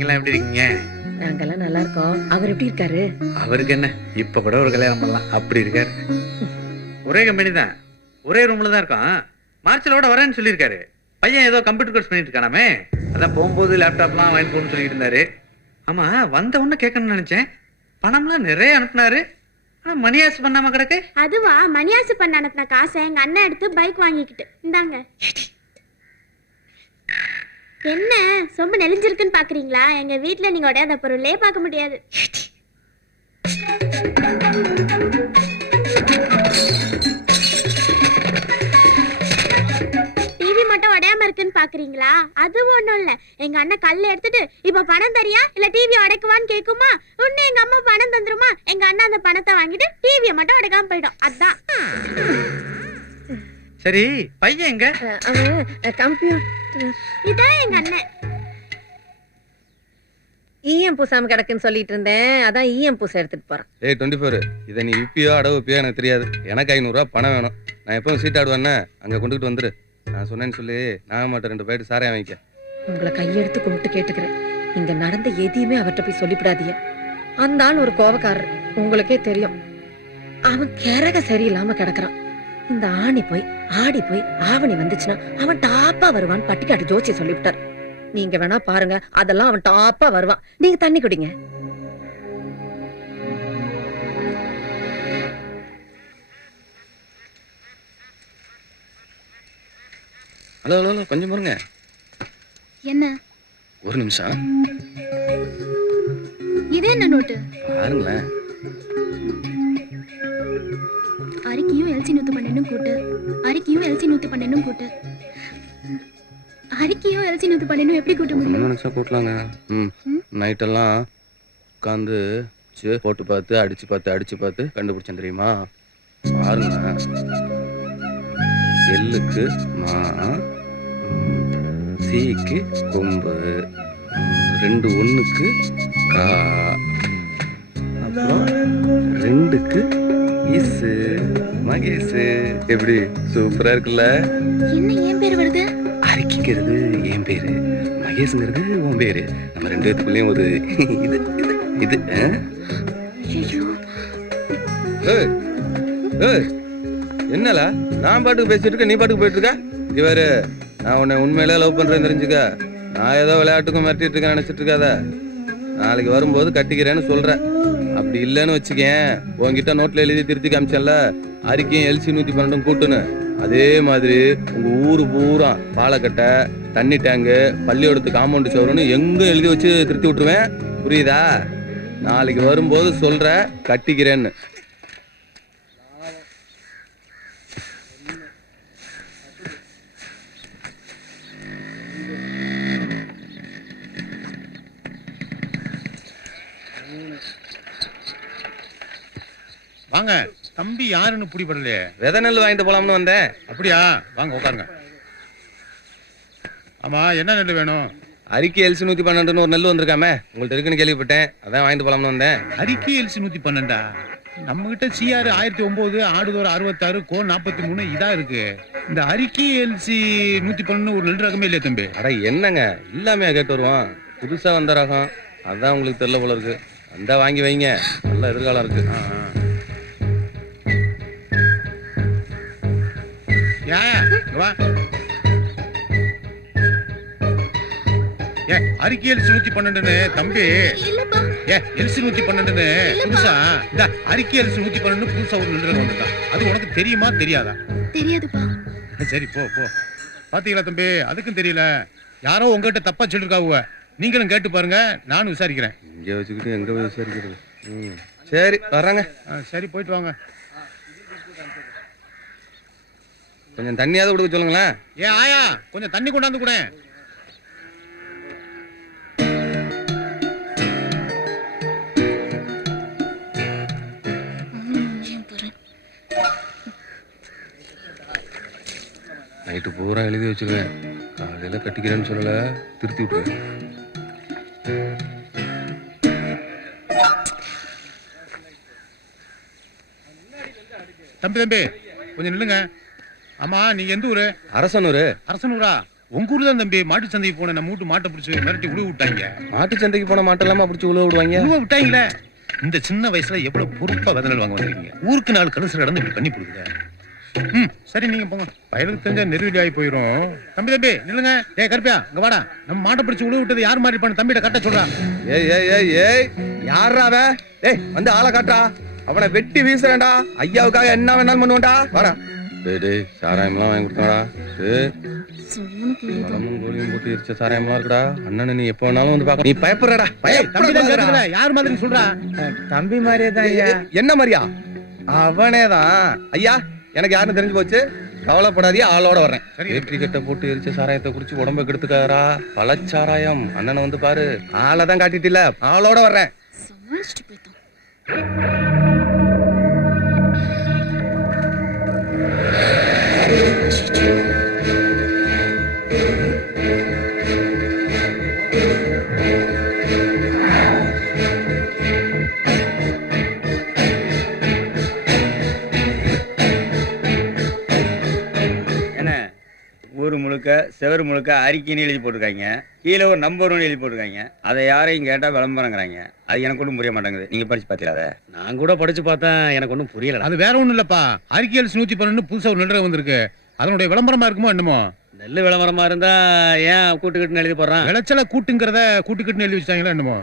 நீங்களாம் எப்படி இருக்கீங்க? நாங்கெல்லாம் நல்லா இருக்கோம். அவர் எப்படி இருக்காரு? அவருக்கு என்ன, இப்ப கூட ஒரு கல்யாணம் பண்ணலாம் அப்படி இருக்காரு. ஒரே கம்பெனி தான், ஒரே ரூம்ல தான் இருக்கோம். மார்ச்லோட வரேன்னு சொல்லியிருக்காரு. பையன் ஏதோ கம்ப்யூட்டர் கோர்ஸ் பண்ணிட்டு இருக்கானாமே, அதான் போகும்போது லேப்டாப்லாம் வாங்கி போகணும்னு சொல்லிட்டு இருந்தாரு. ஆமா, வந்த உடனே கேட்கணும்னு நினைச்சேன். பணம்லாம் நிறைய அனுப்புனாரு, ஆனா மணியாசு பண்ணாம கிடக்கு. அதுவா, மணியாசு பண்ண அனுப்பின காசை எங்க அண்ணன் எடுத்து பைக் வாங்கிக்கிட்டு இந்தாங்க. என்ன சொம்ப நெளிஞ்சிருக்குன்னு பாக்குறீங்களா? எங்க வீட்டுல நீங்க உடையாத பொருளே பார்க்க முடியாது. டிவி மட்டும் உடையாம இருக்குன்னு பாக்குறீங்களா? அது ஒண்ணும் இல்ல. எங்க அண்ணன் கல்ல எடுத்துட்டு இப்ப பணம் தரியா இல்ல டிவி உடைக்குவான்னு கேக்குமா? உன்ன எங்க அம்மா பணம் தந்துருமா? எங்க அண்ணன் அந்த பணத்தை வாங்கிட்டு டிவியை மட்டும் உடைக்காம போயிடும். அதான். சரி, பையன் எங்க? அவன் கம்ப்யூட்டர் இதான் எங்க அண்ணன். ஈயம் பூசாம கிடக்குன்னு சொல்லிட்டு இருந்தேன், அதான் ஈயம் பூசை எடுத்துட்டு போறான். 24 இதை நீ விப்பியோ அடவு விப்பியோ எனக்கு தெரியாது. எனக்கு 500 ரூபா பணம் வேணும். நான் எப்பவும் சீட் ஆடுவேன்னு அங்கே கொண்டுகிட்டு வந்துரு. நான் சொன்னேன்னு சொல்லி நான் மட்டும் 2 பேட்டு சாரையா வாங்கிக்க. உங்களை கையெடுத்து கும்பிட்டு கேட்டுக்கிறேன், இங்க நடந்த எதையுமே அவர்கிட்ட போய் சொல்லிவிடாதீங்க. அந்த ஆள் ஒரு கோபக்காரர், உங்களுக்கே தெரியும். அவன் கிறக சரியில்லாம கிடக்குறான். இந்த ஆணி போய் ஆடி போய் ஆவணி வந்துச்சுன்னா அவன் டாப்பா வருவான் பட்டிக்காட்டு ஜோசிய சொல்லிவிட்டார். நீங்க வேணா பாருங்க, அதெல்லாம் அவன் டாப்பா வருவான். நீங்க தண்ணி குடிங்க. ஹலோ ஹலோ ஹலோ, கொஞ்சம் பாருங்க. என்ன? ஒரு நிமிஷம் இது என்ன நோட்டு? பாருங்களேன். அறிக்கையும் எல்சி 112 கூட்டு. அறிக்கையும் எல்சி 112 கூட்டு. அறிக்கையும் எல்சி 112 எப்படி கூட்ட முடியும்? நினைச்சா கூட்டலாங்க. நைட்டெல்லாம் உட்காந்து போட்டு பார்த்து அடிச்சு பார்த்து கண்டுபிடிச்சேன் தெரியுமா? பாருங்க. எல்லுக்கு மா, சீக்கு கொம்பு, 2 1க்கு கா, அப்புறம் 2க்கு இசு மகேசு. எப்படி சூப்பரா இருக்குல்ல? என்ன என் பேர் வருது? அரிக்கிறது என் பேரு, மகேஷ்ங்கிறது உன் பேரு. நம்ம 2 பேத்துக்குள்ளேயும் ஒரு இது இது இது. ஐயோ, என்னல நான் பாட்டுக்கு பேசிட்டு இருக்க, நீ பாட்டுக்கு போயிட்டு இருக்க? இங்க வேறு, நான் உன்னை உண்மையிலே லவ் பண்றேன்னு தெரிஞ்சுக்க. நான் ஏதோ விளையாட்டுக்கும் மிரட்டிட்டு இருக்கேன் நினைச்சிட்டு இருக்காத. நாளைக்கு வரும்போது கட்டிக்கிறேன்னு சொல்றேன். அப்படி இல்லைன்னு வச்சுக்கேன், உங்ககிட்ட நோட்ல எழுதி திருத்தி காமிச்சேன்ல, அறிக்கையும் எல்சி 112 கூட்டுன்னு, அதே மாதிரி உங்க ஊரு பூரா பாலக்கட்டை, தண்ணி டேங்கு, பள்ளியோடத்து காம்பவுண்டு சவருன்னு எங்க எழுதி வச்சு திருத்தி விட்டுருவேன். புரியுதா? நாளைக்கு வரும்போது சொல்ற கட்டிக்கிறேன்னு. வாங்க தம்பி, யாருன்னு பிடிபடலையே. விதை நெல் வாங்கிட்டு போலாம்னு வந்தேன். அப்படியா? வாங்க உட்காருங்க. ஆமா, என்ன நெல் வேணும்? அறிக்கை எல்சி 112 ஒரு நெல் வந்திருக்காமே, உங்கள்ட்ட இருக்குன்னு கேள்விப்பட்டேன், அதான் வாங்கிட்டு போலாம்னு வந்தேன். அறிக்கை எல்சி 112? நம்ம கிட்ட சிஆர் 1009, ஆடுதோர் 66, கோ 43 இதா இருக்கு. இந்த அறிக்கை எல்சி 112 ஒரு நெல் ரகமே இல்லையா தம்பி? அட என்னங்க, இல்லாமையா கேட்டு வருவான். புதுசா வந்த ரகம், அதான் உங்களுக்கு தெரியல போல இருக்கு. அந்த வாங்கி வைங்க, நல்ல எதிர்காலம் இருக்கு. அறிக்கை எல்சி 112 தம்பி. எல்சி 112 புதுசா, இந்த அறிக்கை எல்சி 112 புதுசா ஒரு நெல் ரகம் வந்திருக்கான். அது உனக்கு தெரியுமா தெரியாதா? தெரியாதுப்பா. சரி போ போ. பாத்தீங்களா தம்பி, அதுக்கும் தெரியல. யாரோ உங்ககிட்ட தப்பா சொல்லிருக்காவுங்க. நீங்களும் கேட்டு பாருங்க, நானும் விசாரிக்கிறேன். இங்கே வச்சுக்கிட்டு எங்க போய் விசாரிக்கிறது? சரி வர்றாங்க. சரி போயிட்டு வாங்க. கொஞ்சம் தண்ணியாவது கொடுக்க சொல்லுங்களேன். ஏன் ஆயா, கொஞ்சம் தண்ணி கொண்டாந்து கூட. நைட்டு பூரா எழுதி வச்சிருவேன், காலையில கட்டிக்கிறேன்னு சொல்லல, திருத்தி விட்டுருவேன். தம்பி கொஞ்சம் நில்லுங்க. ஆமா, நீங்க எந்த ஊரு? அரசனூர். அரசனூரா? உங்க ஊர்ல தான் தம்பி மாட்டு சந்தைக்கு போன நம்ம வீட்டு மாட்டை பிடிச்சி மிரட்டி உழுவு விட்டாங்க. மாட்டு சந்தைக்கு போன மாட்டெல்லாமா பிடிச்சி உழவு விடுவாங்க. உழுவ விட்டாங்களே. இந்த சின்ன வயசுல எவ்வளவு பொறுப்பா விதநெல் வாங்க வந்திருக்கீங்க. ஊருக்கு 4 கலசு நடந்து இப்படி பண்ணி கொடுக்குது. சரி நீங்க போங்க. வயலுக்கு தெரிஞ்சா நெருவடி ஆகி போயிரும். தம்பி நில்லுங்க. ஏய் கருப்பியா இங்க வாடா. நம்ம மாட்டை பிடிச்சி உழுவு விட்டது யார் மாதிரி பண்ண தம்பிட்ட கட்ட சொல்றா. ஏய் ஏய் ஏய் ஏய் யாரா அவன்? ஏய் வந்து ஆளை காட்டா. அவனை வெட்டி வீசுறேன்டா. ஐயாவுக்காக என்ன வேணாலும் பண்ணுவேன்டா. வாடா. டேய் டேய் சாராயம்லாம் வாங்கி கொடுத்தாடா. பழமும் கோழியும் போட்டு எரிச்ச சாராயம்லாம் இருக்குடா. அண்ணனை நீ எப்போ வேணாலும் வந்து பார்க்க. நீ பயப்படுறடா. பயப்படாத. யார் மாதிரி சொல்றா? தம்பி மாதிரியே தான் ஐயா. என்ன மாதிரியா? அவனே தான் ஐயா. எனக்கு யாருன்னு தெரிஞ்சு போச்சு. கவலைப்படாதீங்க, ஆளோட வர்றேன். வேட்டி கட்டை போட்டு எரிச்ச சாராயத்தை குடிச்சு உடம்ப கெடுத்துக்காரா. பழச்சாராயம். அண்ணனை வந்து பாரு. ஆளை தான் காட்டிட்டில்ல, ஆளோட வர்றேன். ஊர் முழுக்க செவரு முழுக்க அறிக்கைன்னு எழுதி போட்டிருக்காங்க. கீழே ஒரு நம்பர் 1 எழுதி போட்டிருக்காங்க. அதை யாரையும் கேட்டால் விளம்பரங்கிறாங்க. அது எனக்கு ஒன்றும் புரிய மாட்டேங்குது. நீங்க படிச்சு பார்த்தீங்களா? அதை நான் கூட படிச்சு பார்த்தேன், எனக்கு ஒன்றும் புரியல. அது வேற ஒண்ணும் இல்லப்பா. அறிக்கையல் 112 புதுசா ஒரு நெல் வந்திருக்கு. அதனுடைய விளம்பரமா இருக்குமோ என்னமோ. நெல் விளம்பரமா இருந்தா ஏன் கூட்டுக்கிட்டுன்னு எழுதி போடுறான்? விளைச்சல கூட்டுங்கிறத கூட்டுக்கிட்டுன்னு எழுதி வச்சாங்களா என்னமோ.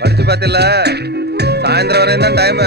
படிச்சு பார்த்தில்ல, சாயந்தரம் வரையும் தான் டைம்.